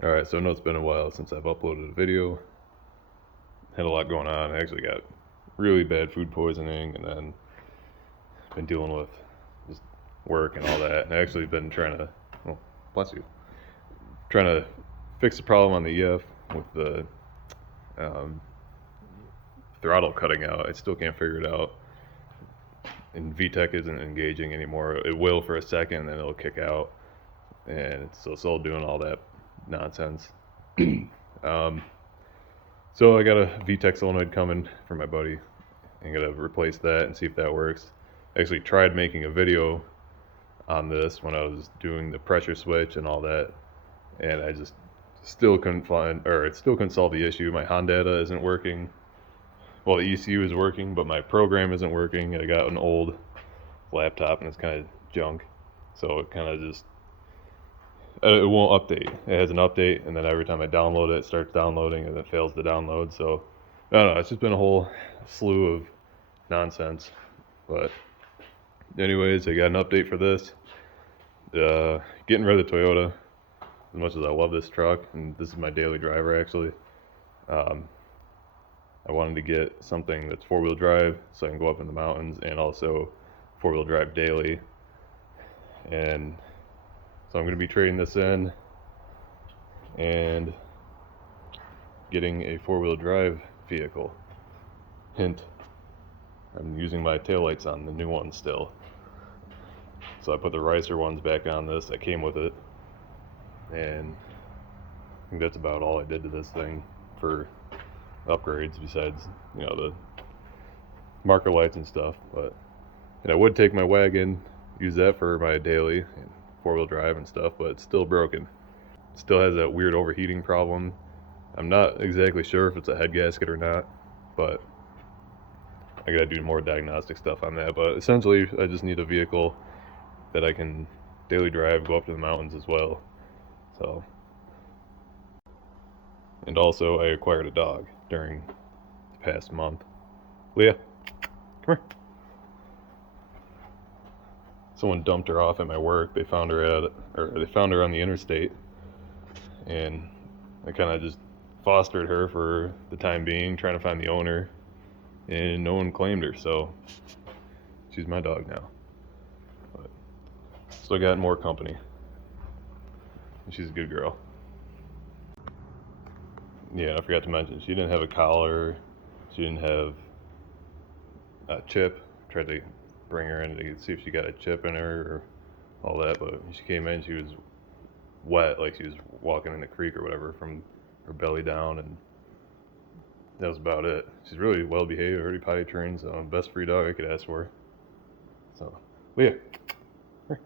Alright, so I know it's been a while since I've uploaded a video. Had a lot going on. I actually got really bad food poisoning, and then been dealing with just work and all that. And I actually been trying to, well, bless you, trying to fix the problem on the EF with the um, throttle cutting out. I still can't figure it out. And VTEC isn't engaging anymore. It will for a second, then it'll kick out. And so it's all doing all that nonsense. um, So I got a VTEC solenoid coming for my buddy. I'm gonna replace that and see if that works. I actually tried making a video on this when I was doing the pressure switch and all that, and I just still couldn't find, or it still couldn't solve the issue. My Hondata isn't working. Well, the ECU is working, but my program isn't working. I got an old laptop and it's kind of junk, so it kind of just it won't update. It has an update, and then every time I download it, it starts downloading, and it fails to download. So I don't know. It's just been a whole slew of nonsense. But anyways, I got an update for this. Getting rid of the Toyota. As much as I love this truck, and this is my daily driver actually, I wanted to get something that's four-wheel drive so I can go up in the mountains, and also four-wheel drive daily. And so I'm going to be trading this in and getting a four-wheel drive vehicle. Hint, I'm using my taillights on the new one still. So I put the Ricer ones back on this that came with it. And I think that's about all I did to this thing for upgrades besides, you know, the marker lights and stuff. But and I would take my wagon, use that for my daily and four-wheel drive and stuff, but it's still broken. It still has that weird overheating problem. I'm not exactly sure if it's a head gasket or not, but I gotta do more diagnostic stuff on that. But essentially, I just need a vehicle that I can daily drive, go up to the mountains as well. So, and also I acquired a dog during the past month. Leah, come here. Someone dumped her off at my work. They found her on the interstate, and I kind of just fostered her for the time being, trying to find the owner, and no one claimed her, so she's my dog now. But still got more company. She's a good girl. Yeah, I forgot to mention, she didn't have a collar, she didn't have a chip. Tried to bring her in to see if she got a chip in her or all that, but when she came in, she was wet, like she was walking in the creek or whatever, from her belly down, and that was about it. She's really well behaved, already potty trained, so best free dog I could ask for. So, Leah, here.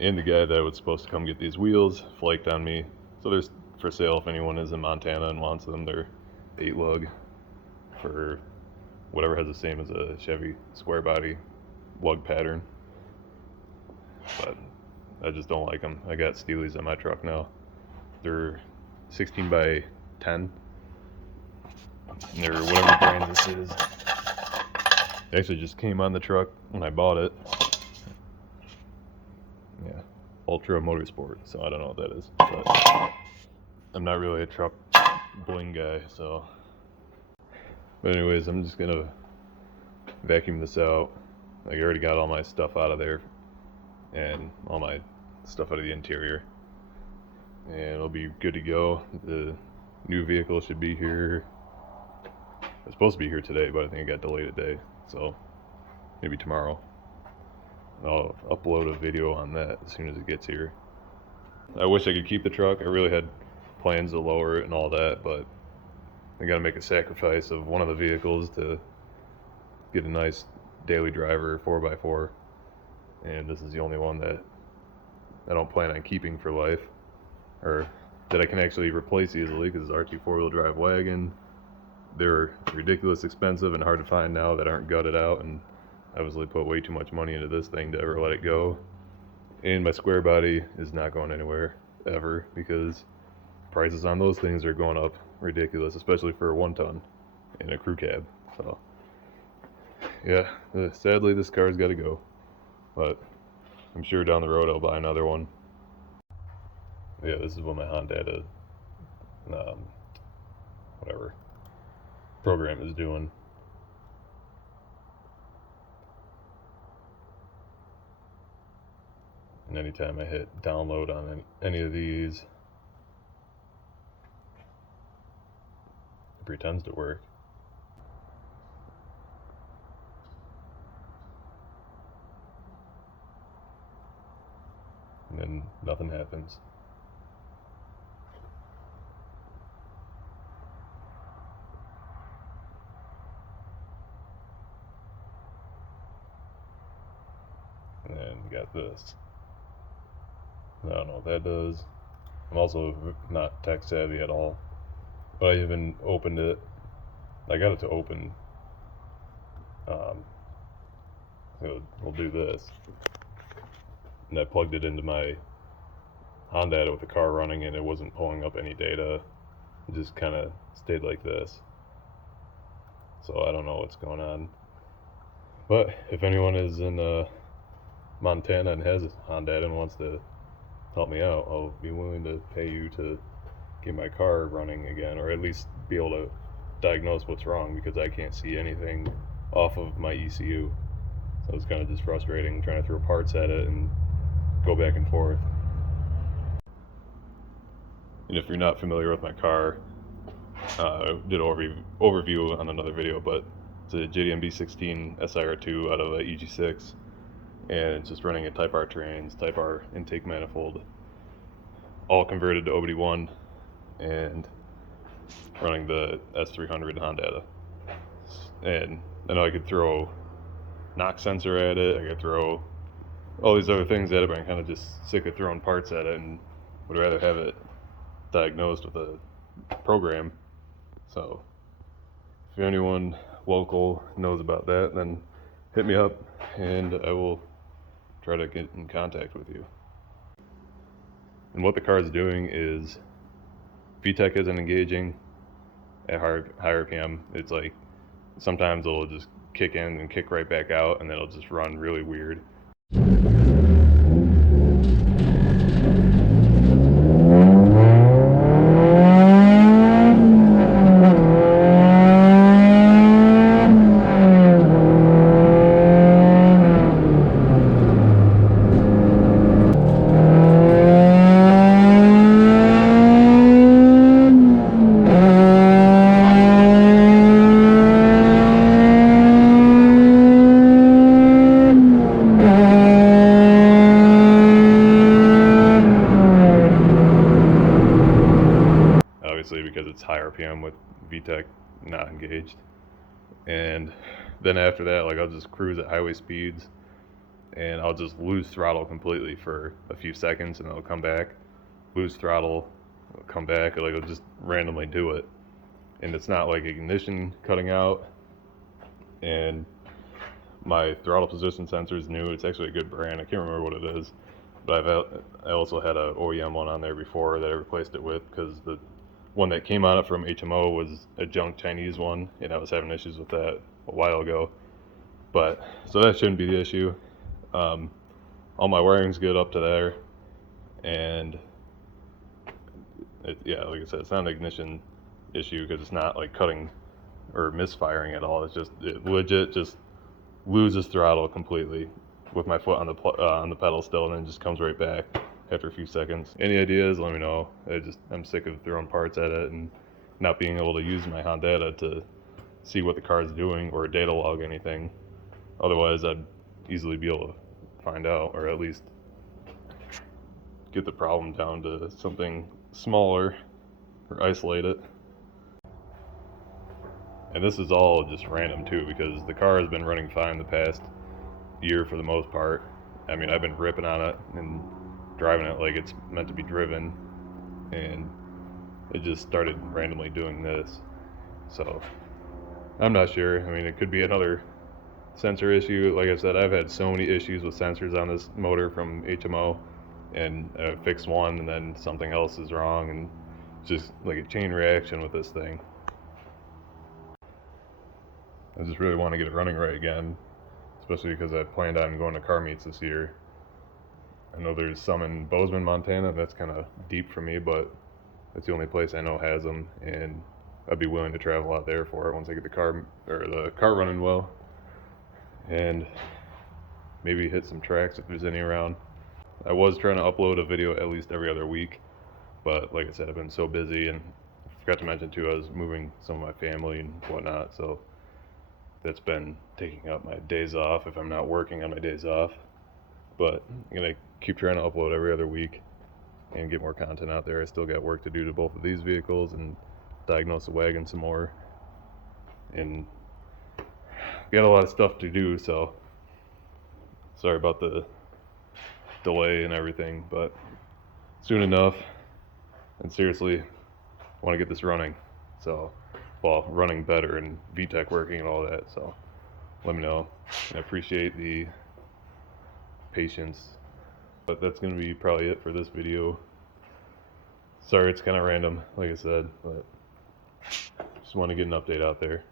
And the guy that was supposed to come get these wheels flaked on me. So there's for sale if anyone is in Montana and wants them. They're 8 lug for whatever has the same as a Chevy square body lug pattern. But I just don't like them. I got Steelies on my truck now. They're 16 by 10. And they're whatever brand this is. It actually just came on the truck when I bought it. Yeah, Ultra Motorsport. So I don't know what that is, but I'm not really a truck bling guy. So, but anyways, I'm just gonna vacuum this out. I already got all my stuff out of there and all my stuff out of the interior, and it'll be good to go. The new vehicle should be here. It's supposed to be here today, but I think it got delayed a day, so maybe tomorrow. I'll upload a video on that as soon as it gets here. I wish I could keep the truck. I really had plans to lower it and all that, but I gotta make a sacrifice of one of the vehicles to get a nice daily driver 4x4, and this is the only one that I don't plan on keeping for life, or that I can actually replace easily, because it's RT 4-wheel drive wagon. They're ridiculous expensive and hard to find now that aren't gutted out, and I obviously put way too much money into this thing to ever let it go. And my square body is not going anywhere ever, because prices on those things are going up ridiculous, especially for a 1-ton in a crew cab. So yeah, sadly this car's got to go, but I'm sure down the road I'll buy another one. Yeah, this is what my Honda whatever program is doing. And anytime I hit download on any of these, it pretends to work. And then nothing happens. And then we got this. I don't know what that does. I'm also not tech savvy at all, but I even opened it. I got it to open. We'll do this. And I plugged it into my Honda with the car running, and it wasn't pulling up any data. It just kind of stayed like this. So I don't know what's going on. But if anyone is in Montana and has a Honda and wants to help me out, I'll be willing to pay you to get my car running again, or at least be able to diagnose what's wrong, because I can't see anything off of my ECU. So it's kind of just frustrating trying to throw parts at it and go back and forth. And if you're not familiar with my car, I did an overview on another video, but it's a JDM B16 SIR2 out of a EG6, and it's just running a Type R trains, Type R intake manifold, all converted to OBD1, and running the S300 Honda. And I know I could throw knock sensor at it, I could throw all these other things at it, but I'm kind of just sick of throwing parts at it and would rather have it diagnosed with a program. So if anyone local knows about that, then hit me up and I will try to get in contact with you. And what the car is doing is VTEC isn't engaging at higher RPM. It's like sometimes it'll just kick in and kick right back out, and then it'll just run really weird. Obviously, because it's high RPM with VTEC not engaged. And then after that, like, I'll just cruise at highway speeds and I'll just lose throttle completely for a few seconds, and it'll come back, lose throttle, it'll come back, like it'll just randomly do it. And it's not like ignition cutting out. And my throttle position sensor is new. It's actually a good brand. I can't remember what it is, but I also had a OEM one on there before that I replaced it with, because the one that came on it from HMO was a junk Chinese one, and I was having issues with that a while ago. But so that shouldn't be the issue. All my wiring's good up to there, and yeah, like I said, it's not an ignition issue because it's not like cutting or misfiring at all. It's just, it legit just loses throttle completely with my foot on the pedal still, and then just comes right back after a few seconds. Any ideas, let me know. I'm sick of throwing parts at it and not being able to use my Honda to see what the car is doing or data log anything. Otherwise, I'd easily be able to find out, or at least get the problem down to something smaller or isolate it. And this is all just random too, because the car has been running fine the past year for the most part. I mean, I've been ripping on it and driving it like it's meant to be driven, and it just started randomly doing this. So I'm not sure. I mean, it could be another sensor issue. Like I said, I've had so many issues with sensors on this motor from HMO, and I fixed one and then something else is wrong, and just like a chain reaction with this thing. I just really want to get it running right again, especially because I planned on going to car meets this year. I know there's some in Bozeman, Montana. That's kind of deep for me, but that's the only place I know has them, and I'd be willing to travel out there for it once I get the car running well, and maybe hit some tracks if there's any around. I was trying to upload a video at least every other week, but like I said, I've been so busy, and I forgot to mention too, I was moving some of my family and whatnot, so that's been taking up my days off if I'm not working on my days off. But I'm gonna keep trying to upload every other week and get more content out there. I still got work to do to both of these vehicles and diagnose the wagon some more, and got a lot of stuff to do, so sorry about the delay and everything, but soon enough. And seriously, I want to get this running, so well, running better and VTEC working and all that, so let me know. I appreciate the patience, but that's going to be probably it for this video. Sorry it's kind of random, like I said, but just want to get an update out there.